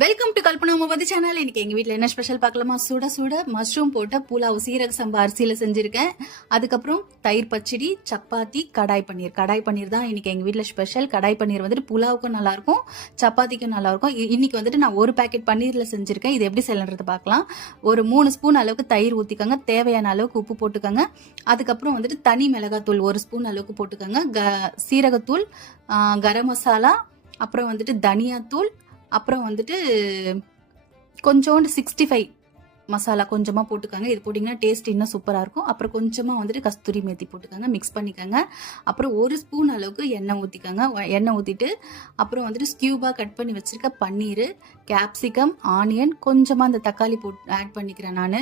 Welcome to Kalpana மோபதி channel. இன்னைக்கு எங்க வீட்ல என்ன ஸ்பெஷல் பார்க்கலாமா? சுட சுட மஷ்ரூம் போட்ட புலாவ் சீரக சம்பா அரிசியில செஞ்சிருக்கேன். அதுக்கப்புறம் தயிர் பச்சடி, சப்பாத்தி, கடாய் பன்னீர் தான் இன்னைக்கு எங்க வீட்ல ஸ்பெஷல். கடாய் பன்னீர் வந்துட்டு புலாவுக்கும் நல்லா இருக்கும், சப்பாத்திக்கும் நல்லா இருக்கும். இன்னைக்கு வந்துட்டு நான் ஒரு பேக்கெட் பன்னீர்ல செஞ்சிருக்கேன். இது எப்படி செய்யறது பார்க்கலாம். ஒரு 3 ஸ்பூன் அளவுக்கு தயிர் ஊத்திக்கோங்க, தேவையான அளவுக்கு உப்பு போட்டுக்கோங்க. அதுக்கப்புறம் வந்துட்டு தனி மிளகாத்தூள் 1 ஸ்பூன் அளவுக்கு போட்டுக்கோங்க, சீரகத்தூள், கரம் மசாலா, அப்புறம் வந்துட்டு தனியாத்தூள், அப்புறம் வந்துட்டு கொஞ்சோண்டு 65 மசாலா கொஞ்சமாக போட்டுக்கோங்க. இது போட்டிங்கன்னா டேஸ்ட் இன்னும் சூப்பராக இருக்கும். அப்புறம் கொஞ்சமாக வந்துட்டு கஸ்தூரி மேத்தி போட்டுக்கோங்க, மிக்ஸ் பண்ணிக்கோங்க. அப்புறம் 1 ஸ்பூன் அளவுக்கு எண்ணெய் ஊற்றிக்கோங்க. எண்ணெய் ஊற்றிட்டு அப்புறம் வந்துட்டு ஸ்கியூபாக கட் பண்ணி வச்சுருக்க பன்னீர், கேப்சிகம், ஆனியன், கொஞ்சமாக அந்த தக்காளி போட்டு ஆட் பண்ணிக்கிறேன். நான்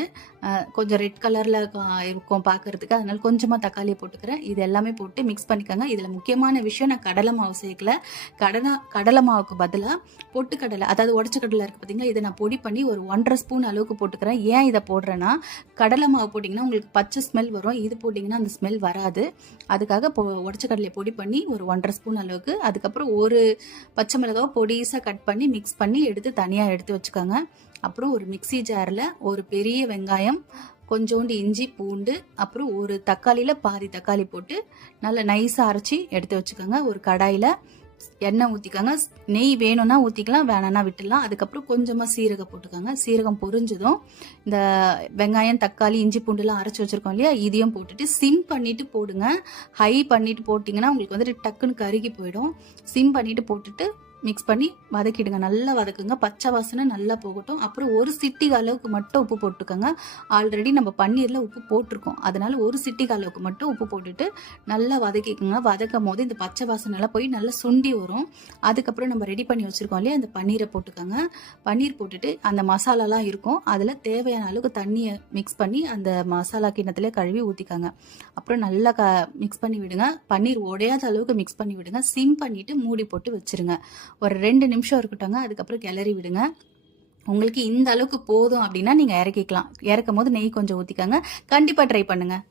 கொஞ்சம் ரெட் கலரில் இருக்கும் பார்க்கறதுக்கு, அதனால கொஞ்சமாக தக்காளியை போட்டுக்கிறேன். இது எல்லாமே போட்டு மிக்ஸ் பண்ணிக்கோங்க. இதில் முக்கியமான விஷயம், நான் கடலை மாவு சேர்க்கல. கடலை மாவுக்கு பதிலாக பொட்டுக்கடலை, அதாவது உடச்ச கடலை இருக்குது பார்த்தீங்களா, இதை நான் பொடி பண்ணி ஒரு 1.5 ஸ்பூன் அளவுக்கு போட்டுக்கிறேன். ஏன் இதை போடுறேன்னா, கடலை மாவு போட்டிங்கன்னா உங்களுக்கு பச்சை ஸ்மெல் வரும், இது போட்டிங்கன்னா அந்த ஸ்மெல் வராது. அதுக்காக உடச்ச கடலையை பொடி பண்ணி ஒரு 1.5 ஸ்பூன் அளவுக்கு, அதுக்கப்புறம் ஒரு பச்சை மிளகாவை பொடிசாக கட் பண்ணி மிக்ஸ் பண்ணி எடுத்து தனியாக எடுத்து வச்சுக்கோங்க. அப்புறம் ஒரு மிக்சி ஜாரில் ஒரு பெரிய வெங்காயம், கொஞ்சோண்டு இஞ்சி பூண்டு, அப்புறம் ஒரு தக்காளியில் பாதி தக்காளி போட்டு நல்லா நைஸாக அரைச்சி எடுத்து வச்சுக்கோங்க. ஒரு கடாயில் எண்ணெய் ஊற்றிக்கோங்க. நெய் வேணும்னா ஊற்றிக்கலாம், வேணான்னா விட்டுடலாம். அதுக்கப்புறம் கொஞ்சமாக சீரகம் போட்டுக்கோங்க. சீரகம் பொரிஞ்சதும் இந்த வெங்காயம், தக்காளி, இஞ்சி பூண்டுலாம் அரைச்சி வச்சுருக்கோம் இல்லையா, இதையும் போட்டுட்டு சிம் பண்ணிவிட்டு போடுங்க. ஹை பண்ணிவிட்டு போட்டிங்கன்னா உங்களுக்கு வந்துட்டு டக்குன்னு கருகி போயிடும். சிம் பண்ணிவிட்டு போட்டுட்டு மிக்ஸ் பண்ணி வதக்கிடுங்க. நல்லா வதக்குங்க, பச்சை வாசனை நல்லா போகட்டும். அப்புறம் ஒரு சிட்டிகை அளவுக்கு மட்டும் உப்பு போட்டுக்கோங்க. ஆல்ரெடி நம்ம பன்னீரில் உப்பு போட்டிருக்கோம், அதனால ஒரு சிட்டிகை அளவுக்கு மட்டும் உப்பு போட்டுட்டு நல்லா வதக்கிக்கோங்க. வதக்கும் போது இந்த பச்சை வாசனைலாம் போய் நல்லா சுண்டி வரும். அதுக்கப்புறம் நம்ம ரெடி பண்ணி வச்சுருக்கோம் இல்லையா, அந்த பன்னீரை போட்டுக்கோங்க. பன்னீர் போட்டுட்டு அந்த மசாலாலாம் இருக்கும், அதில் தேவையான அளவுக்கு தண்ணியை மிக்ஸ் பண்ணி அந்த மசாலா கிண்ணத்தில் கழுவி ஊற்றிக்கோங்க. அப்புறம் நல்லா மிக்ஸ் பண்ணி விடுங்க. பன்னீர் உடையாத அளவுக்கு மிக்ஸ் பண்ணி விடுங்க. சிம் பண்ணிவிட்டு மூடி போட்டு வச்சுருங்க. ஒரு 2 நிமிஷம் இருக்கட்டுங்க. அதுக்கப்புறம் கிளறி விடுங்க. உங்களுக்கு இந்த அளவுக்கு போதும் அப்படின்னா நீங்கள் இறக்கிக்கலாம். இறக்கும் போது நெய் கொஞ்சம் ஊற்றிக்கோங்க. கண்டிப்பாக ட்ரை பண்ணுங்கள்.